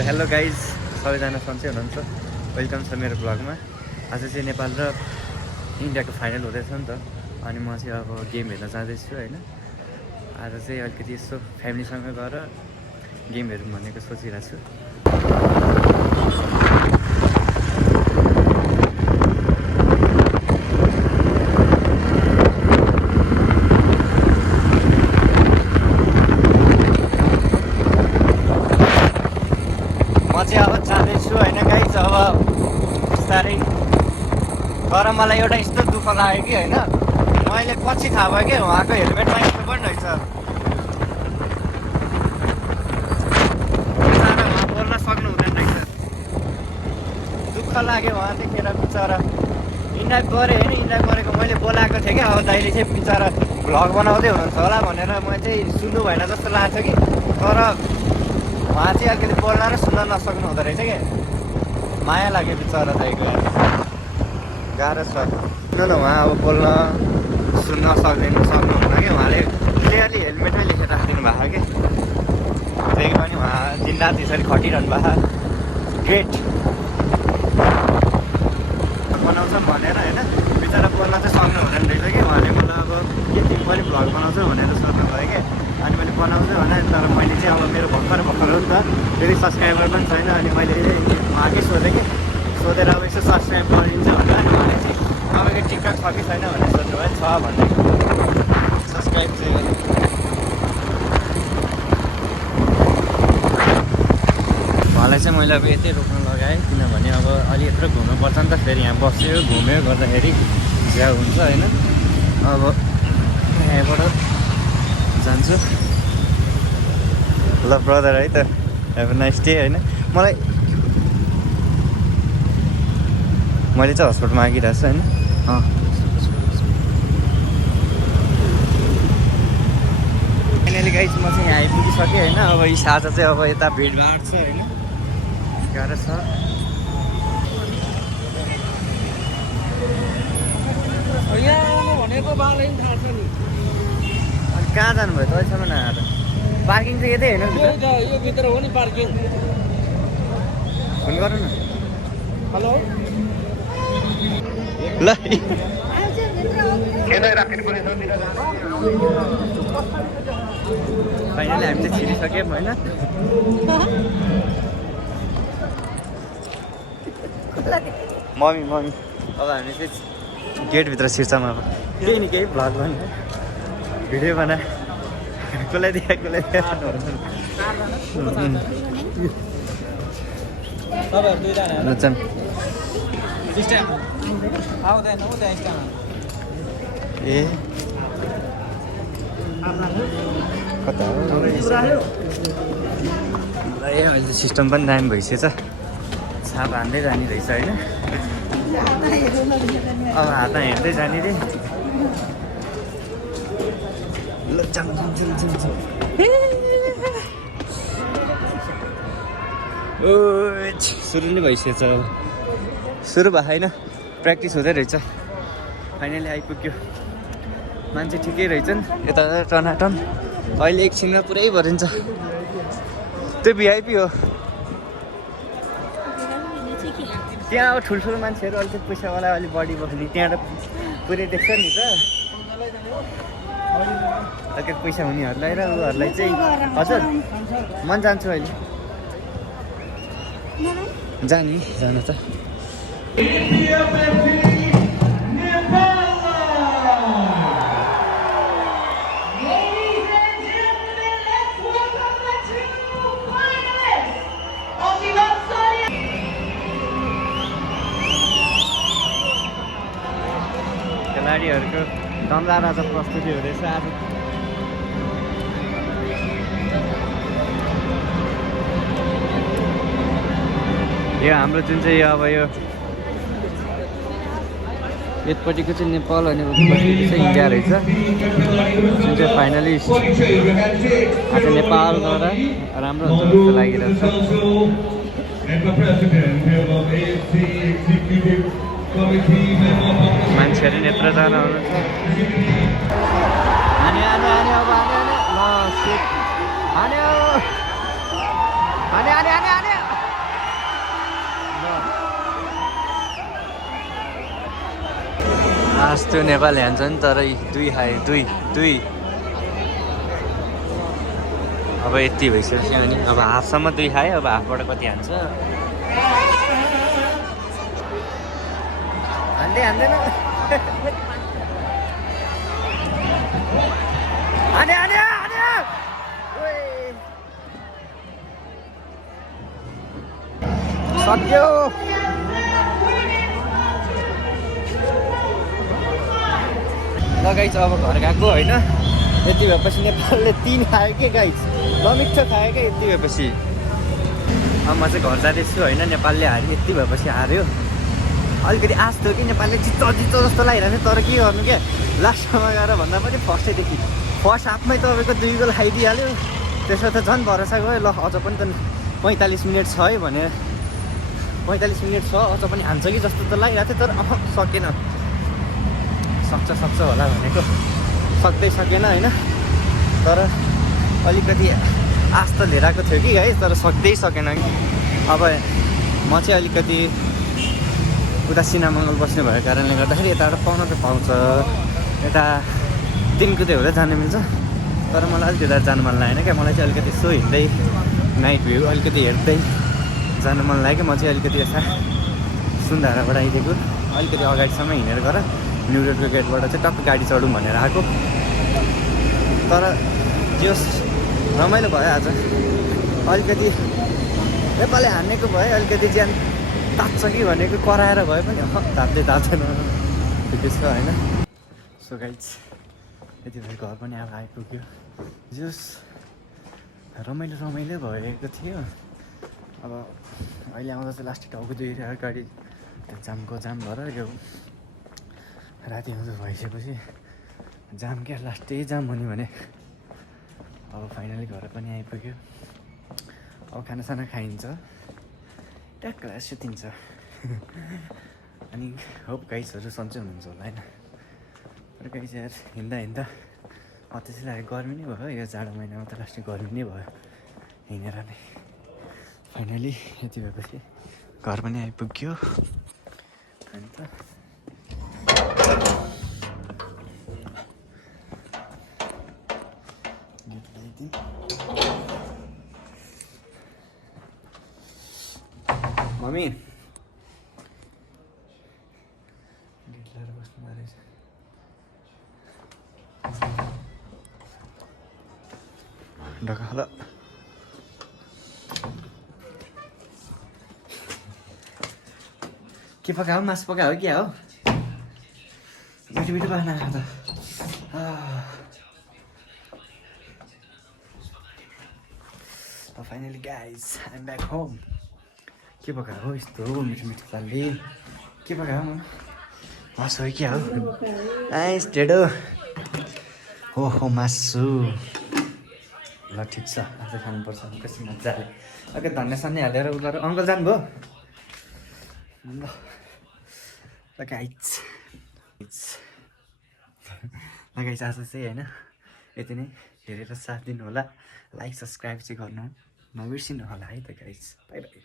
Hello guys, सबैजना सन्चै हुनुहुन्छ। वेलकम छ मेरो ब्लगमा। आज चाहिँ नेपाल र इन्डियाको फाइनल हुँदैछ नि त, अनि म चाहिँ अब गेम हेर्न जाँदैछु होइन। आज चाहिँ अलिकति यसो फ्यामिलीसँग गएर गेम हेरौँ भनेको सोचिरहेको छु। अब जाँदैछु होइन गाइज। अब बिस्तारै तर मलाई एउटा यस्तो दुःख लाग्यो कि होइन, मैले पछि थाहा भयो कि उहाँको हेलमेटमा यस्तो पनि रहेछ। बिचरा उहाँ बोल्न सक्नु हुँदैन रहेछ। दुःख लाग्यो उहाँ देखेर बिचरा। इन्डाइभ गरेँ होइन, इन्डाइभ गरेको मैले बोलाएको थिएँ कि अब दाइले चाहिँ बिचरा भ्लग बनाउँदै हुनुहुन्छ होला भनेर म चाहिँ सुन्नु भएन जस्तो लाग्छ कि। तर उहाँ चाहिँ अलिकति बोल्न र सुन्न नसक्नु हुँदो रहेछ क्या। माया लाग्यो बिचरा दाइको, गाह्रो छ। किन न उहाँ अब बोल्न सुन्न सक्नुहुन्न कि। उहाँले क्लियरली हेलमेटमै लेखेर राखिदिनु भएको क्या। त्यही पनि उहाँ दिनरात यसरी खटिरहनु भएको। ग्रेट बनाउँछ भनेर होइन, बिचरा बोल्न चाहिँ सक्नु हुँदैन रहेछ कि। उहाँले मलाई अब के तिमी पनि भ्लग बनाउँछौ भनेर सोध्नु भयो क्या। अनि मैले बनाउँछु भने, तर मैले चाहिँ अब मेरो भर्खर हो नि त, फेरि सब्सक्राइबर पनि छैन। अनि मैले उहाँकै सोधेँ कि, सोधेर अब यसो सब्सक्राइब गरिदिन्छ भनेर। अनि उहाँले चाहिँ तपाईँको टिकटक छ कि छैन भनेर सोध्नुभयो। छ भने सब्सक्राइब चाहिँ गरेँ। उहाँलाई चाहिँ मैले अब यतै रोक्न लगाएँ, किनभने अब अलि यत्रो घुम्नुपर्छ नि त। फेरि यहाँ बस्यो घुम्यो गर्दाखेरि ज्या हुन्छ होइन। अब यहाँबाट जान्छु। ल ब्रदर है त, हेभ अ नाइस डे होइन। मैले चाहिँ हस्पिटल मागिरहेको छु होइन। फाइनली गाइज म चाहिँ यहाँ आइपुगिसकेँ होइन। अब यी साझा चाहिँ अब यता भिडभाड छ होइन, गाह्रो छ। भनेको बाटो पनि थाहा छ नि। अनि कहाँ जानुभयो त अहिलेसम्म आएर? पार्किङ चाहिँ यतै होइन, यो भित्र हो नि पार्किङ। फोन गर न। हेलो ल फाइनली हामी चाहिँ छिरिसक्यौँ होइन। मम्मी अब हामी चाहिँ गेटभित्र छिर्छौँ। अब केही न केही भ्लग बनायो, भिडियो बनायो, कसलाई देखा ए कता हो अहिले सिस्टम पनि दामी भइसकेछ। छाप हान्दै जाने रहेछ होइन। अब हातमा हेर्दै जाने रे। ल जाउँ। ओ सुरु नै भइसकेछ। सुरु भएको होइन, प्र्याक्टिस हुँदै रहेछ। फाइनली आइपुग्यो। मान्छे ठिकै रहेछन् यता टनाटन। अहिले एकछिनमा पुरै भरिन्छ। त्यो भिआइपी हो। त्यहाँ अब ठुल्ठुलो मान्छेहरू अलिकति पैसावाला अलिक बढी बस्ने, त्यहाँ पुरै देख्छ नि त। अलिकति पैसा हुनेहरूलाई र उहरूलाई चाहिँ। हजुर म जान्छु अहिले। जानु त। खेलाडीहरूको दमदार आज प्रस्तुति हुँदैछ आज। यो हाम्रो जुन चाहिँ अब यो एकपट्टिको चाहिँ नेपाल अनि उतापट्टिको चाहिँ इन्डिया रहेछ। जुन चाहिँ फाइनलिस्ट आज नेपाल गएर राम्रो हुन्छ जस्तो लागिरहेको छ। मान्छेहरू नेत्रजना हुनुहुन्छ। हाने अब हाने ल हाने लास्ट त्यो नेपाली हान्छ नि तर दुई खायो दुई अब यति भइसकेपछि अनि अब हाफसम्म दुई खायो अब हाफबाट कति हान्छ हान्दैन सक्यो गाइस अब घर गएको होइन यति भएपछि नेपालले 3 खायो के गाइस नमिठो खायो क्या यति भएपछि अब म चाहिँ घर जाँदैछु होइन नेपालले हार्यो यति भएपछि हार्यो अलिकति आश थियो कि नेपालले जित्छ जस्तो लागिरहेको थियो तर के गर्नु क्या लास्टमा गएर भन्दा पनि फर्स्ट हाफमै तपाईँको 2 गोल खाइदिइहाल्यो त्यसो त झन् भरोसा गयो ल अझ पनि त 45 मिनट छ है भनेर 45 मिनट छ अझ पनि हान्छ कि जस्तो त लागिरहेको थियो तर सकेन सक्छ होला भनेको सक्दै सकेन होइन तर अलिकति आश त लिएर आएको थियो कि है तर सक्दै सकेन कि अब म चाहिँ अलिकति उता सिनामङ्गल बस्ने भएको कारणले गर्दाखेरि यताबाट पाउन त पाउँछ यता दिनकुदे हुँदै जानु मिल्छ तर मलाई अलिक यता जानु मन लागेन क्या मलाई चाहिँ अलिकति यसो हिँड्दै नाइट भ्यू अलिकति हेर्दै जानु मन लाग्यो म चाहिँ अलिकति यता सुन्धाराबाट आइदिएको अलिकति अगाडिसम्म हिँडेर गएर न्यु रोडको गेटबाट चाहिँ टक्क गाडी चढौँ भनेर आएको तर जस रमाइलो भयो आज अलिकति नेपालले हानेको भयो अलिकति ज्यान तात्छ कि भनेको कराएर भए पनि तात्दैन ठिकै छ होइन सो गाइज यति भए घर पनि अब आइपुग्यो जस रमाइलो भएको थियो अब अहिले आउँदा चाहिँ लास्टै टाउको दुइरहेको गाडी जाम भएर यो राति आउँदा भइसकेपछि जाम क्या लास्टै जाम हुने भने अब फाइनली घर पनि आइपुग्यो अब खानासाना खाइन्छ ट्याक्क सुतिन्छ अनि होप गाइसहरू सन्चै हुनुहुन्छ होला होइन तर गाइस यार हिँड्दा त्यसै लाग्यो गर्मी नै भयो यो जाडो महिनामा त लास्टै गर्मी नै भयो हिँडेर नै फाइनली यति भएपछि घर पनि आइपुग्यो अन्त मम्मी गेट लगाएर बस्नु रहेछ ढका ल के पकायो मासु पकायो क्या हो मिठो बाना त finally guys I am back home के पकायो हो यस्तो मिठो पालले के पकायो म मासु हो क्या हो आइस ढेडो हो मासु ल ठिक छ आज खानुपर्छ कसै मजाले ओके धनियाँ सन्ने हालेर उ गरेर अङ्कल जानुभयो ल गाइज आज चाहिँ होइन यति नै हेरेर साथ दिनु होला लाइक सब्सक्राइब चाहिँ गर्नु नबिर्सिनु होला है त गाइज बाई बाई